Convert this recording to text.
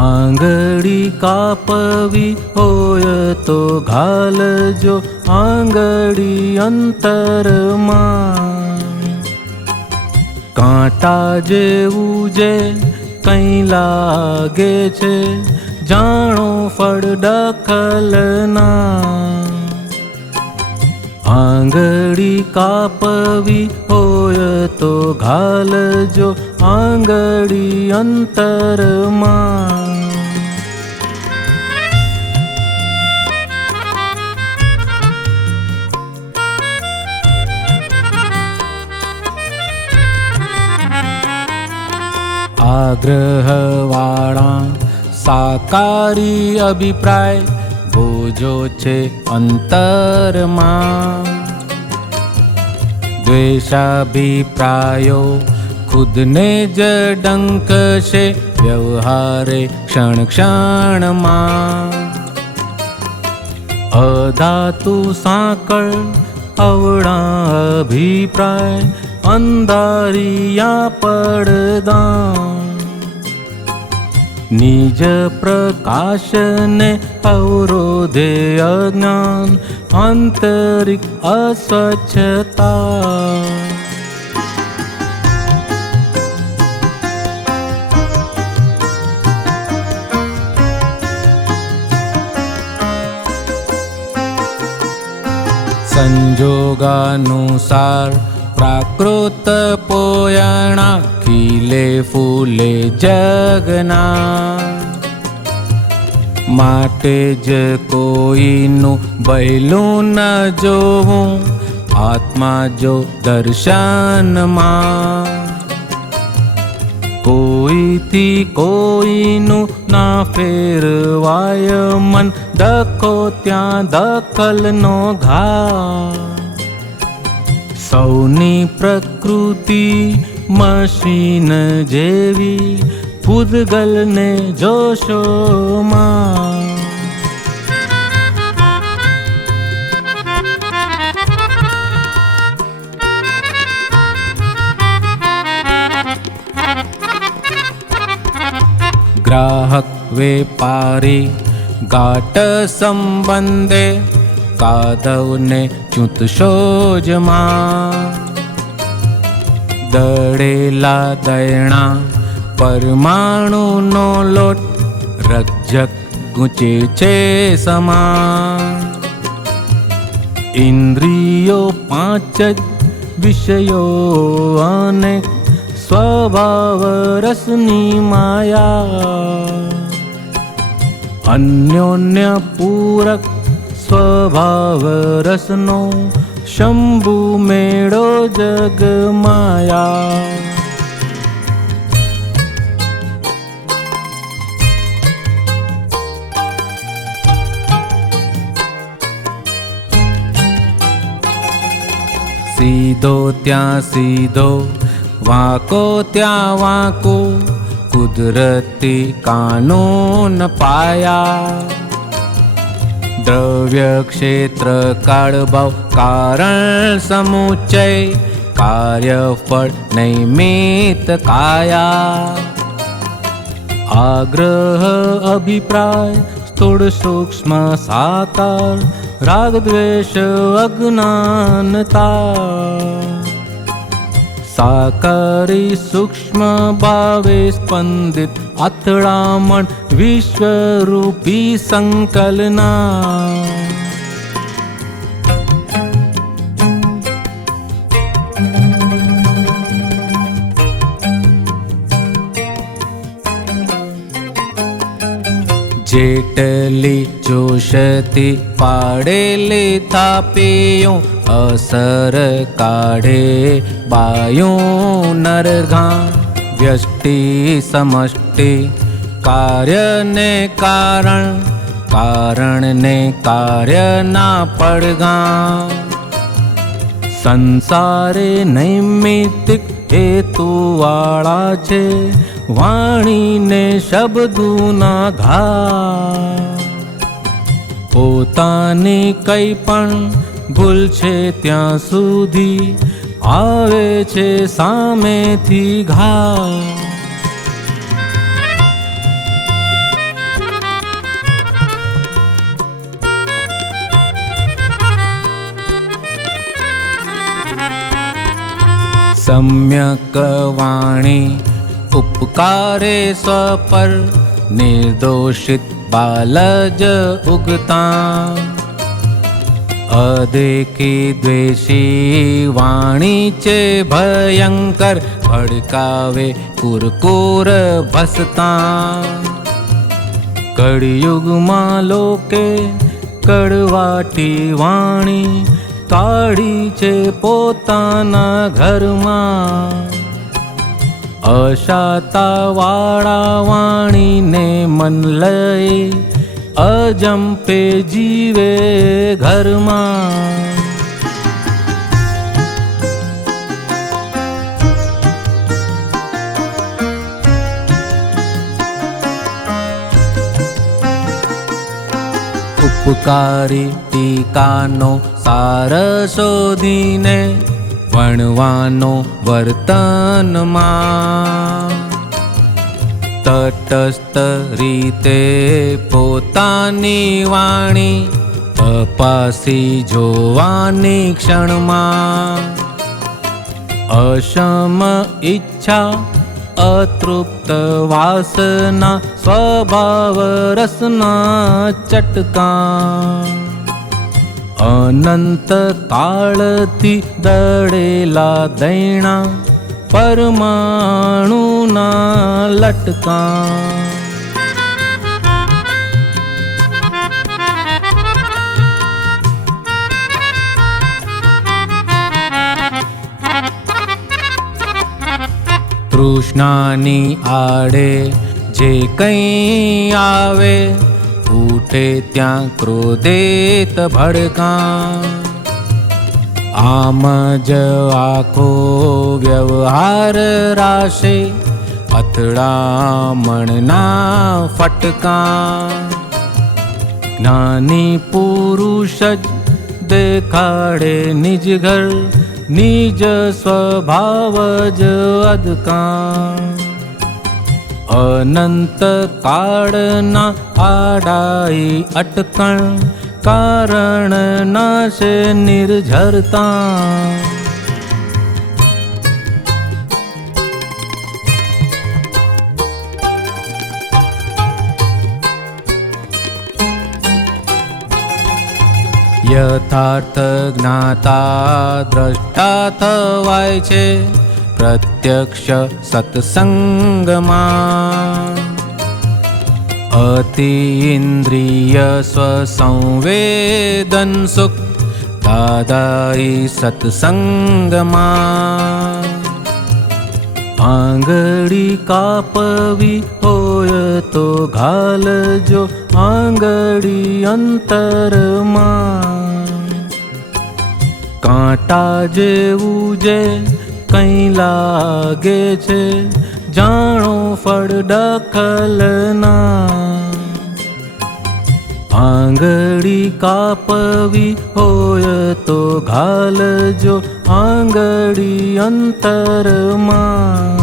આંગળી કાપવી હોય તો ઘાલજો આંગળી અંતરમાં. કાંટા જેવું જે કંઈ લાગે છે જાણો ફળ દખલના. આંગળી કાપવી હોય તો ઘાલજો આંગળી અંતરમાં. આગ્રહવાળા સાકારી અભિપ્રાય બોજો છે અંતરમાં. દ્વેષાભિપ્રાયો ખુદને જ ડંકશે વ્યવહારે ક્ષણ ક્ષણમાં. અધાતુ સાંકળ અવળા અભિપ્રાય અંધારિયા પડદા. નિજ પ્રકાશને અવરોધે અજ્ઞાન આંતરિક અસ્વચ્છતા. સંજોગાનુસાર પ્રાકૃત પોયણા ખીલે ફૂલે જગના. માટે જ કોઈનું બહેલું ન જોવું આત્મા જો દર્શનમાં. કોઈથી કોઈનું ના ફેરવાય મન દખો ત્યાં દખલનો ઘા. સૌની પ્રકૃતિ મશીન જેવી પૂદગલને જોશોમાં. ગ્રાહક વેપારી ગાટ સંબંધે કાદવને ચૂંટશો જમાં. દળેલા દયણા પરમાણુનો લોટ રજ્જક ગૂંચે છે સમા. ઇન્દ્રિયો પાંચ જ વિષયો અને સ્વભાવ રસની માયા. અન્યોન્ય પૂરક સ્વભાવ રસનો શંભુ મેળો જગ માયા. સીધો ત્યાં સીધો વાંકો ત્યાં વાંકો કુદરતી કાનૂન પાયા. દ્રવ્ય ક્ષેત્ર કાળ ભાવ કારણ સમુચય કાર્ય ફળ નૈમિત કાયા. આગ્રહ અભિપ્રાય સ્થૂળ સૂક્ષ્મ સાકાર રાગ દ્વેષ અજ્ઞાનતા. સાકારી સૂક્ષ્મ ભાવે સ્પંદિત અથડામણ વિશ્વરૂપી સંકલના. જેટલી જોશતી પાડેલી થાપીયું અસર કાઢે બાયું નરઘા. વ્યષ્ટિ સમષ્ટિ કાર્યને કારણ કારણને કાર્યના પડઘા. સંસારે નૈમિતિક હેતુવાળા છે વાણીને શબ્દોના ઘા. પોતાની કંઈ પણ ભૂલ છે ત્યાં સુધી આવે છે સામેથી ઘા. सम्यक वाणी उपकारे स्वपर निर्दोषित बालज उगता. अदेखी द्वेषी वाणी चे भयंकर भड़कावे कुरकुर भसता. कड़युग मां लोके कड़वाटी वाणी काढ़ी छे पोताना घरमां. अशातावाळा वाणीने मन लई अजंपे जीवे घरमां. उपकारी टीकानो सार शोधीने वणवानो वर्तનમાં. તટસ્થ રીતે પોતાની વાણી તપાસી જોવાની ક્ષણમાં. અશમ ઈચ્છા અતૃપ્ત વાસના સ્વભાવ રસના ચટકા. અનંત કાળથી દળેલા દૈણા પરમાણુના લટકા. તૃષ્ણાની આડે જે કંઈ આવે ઉઠે ત્યાં ક્રોધિત ભડકા. આમ જ આખો વ્યવહાર રાશે અથડામણના ફટકા. જ્ઞાની પુરુષ જ દેખાડે નિજ ઘર નિજ સ્વભાવ જ અદકા. અનંત કાળના આડાઈ અટકણ કારણ નાશે નિર્ઝરતા. યથાર્થ જ્ઞાતા દ્રષ્ટા થવાય છે પ્રત્યક્ષ સત્સંગમાં. અતિ ઇન્દ્રિય સ્વસંવેદન સુખ દાદાઈ સત્સંગમાં. આંગળી કાપવી હોય તો ઘાલજો આંગળી અંતરમાં. કાંટા જેવું જે કંઈ લાગે છે જાણો ફળ દખલના. આંગળી કાપવી હોય તો ઘાલજો આંગળી અંતરમાં.